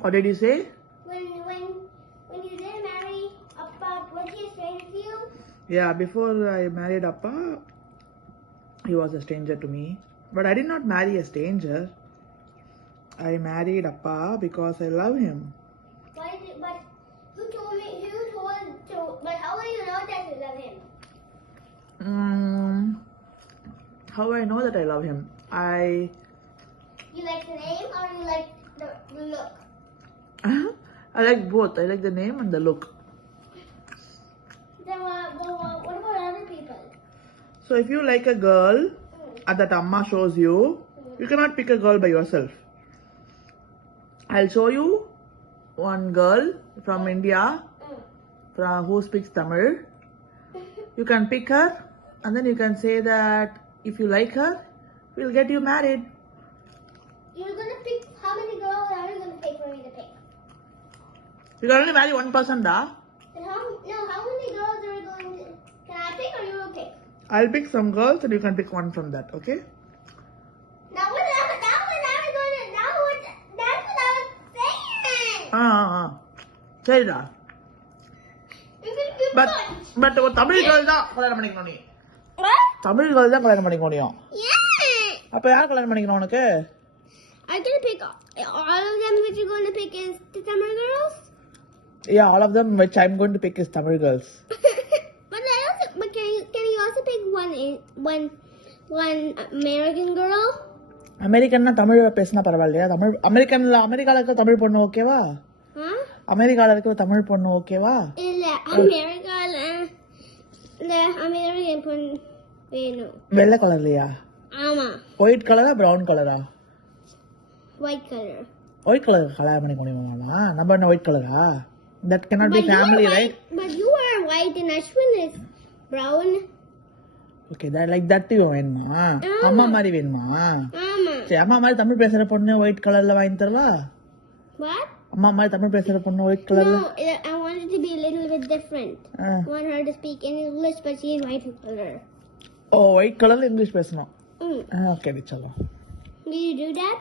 What did you say? When you didn't marry Appa, was he a stranger to you? Yeah, before I married Appa, he was a stranger to me. But I did not marry a stranger. I married Appa because I love him. But who told me? But how will you know that you love him? How I know that I love him? You like the name or you like the look? I like both. I like the name and the look. Then what about other people? So if you like a girl that Amma shows you, you cannot pick a girl by yourself. I'll show you one girl from India who speaks Tamil. You can pick her and then you can say that if you like her, we'll get you married. You're gonna pick how many girls are you gonna pick for me to pick? You can only marry one person, da. Then how many girls are you going to? Can I pick or you will pick? I'll pick some girls and you can pick one from that, okay? That's what I was saying. சரிடா. You can pick But ஒரு Tamil girl தான் கல்யாணம் பண்ணிக்கணும் நீ. What? Tamil girl தான் கல்யாணம் பண்ணிக்க முடியும். Yeah. அப்ப யார் கல்யாணம் பண்ணிக்கணும் உனக்கு? I'm gonna pick all of them. Which you're going to pick is the Tamil girls? Yeah, all of them which I'm going to pick is Tamil girls. but can you also pick one American girl? அமெரிக்கன்னா Tamil பேசினா பரவாயில்லையா? தமிழ் அமெரிக்கால இருக்க தமிழ் பொண்ணு ஓகேவா? அமெரிக்கால இருக்க தமிழ் பொண்ணு ஓகேவா? இல்ல அமெரிக்கன் பொண்ணு வேணும். வெள்ளை கலர்லையா? ஆமா. ஒயிட் கலரா பிரவுன் கலரா? White colour. ஒயிட் கலர் கல்யாணம் பண்ணிக்க முடியுமா? நம்ம என்ன ஒயிட் கலரா? That cannot be family, right? But you are white and Ashwin is brown. Okay, that வேணுமா? அம்மா மாதிரி வேணுமா? ஆமா. சரி, அம்மா மாதிரி தமிழ் பேசுற பொண்ணு ஒயிட் கலர்ல வாங்கி தரவா? What? அம்மா மாதிரி தமிழ் பேசுற பொண்ணு ஒயிட் கலர்ல? No, I want it to be a little bit different. I want her to speak in English, but she is white color. Oh, white color English பேசணும். Okay, चलो. Will you do that?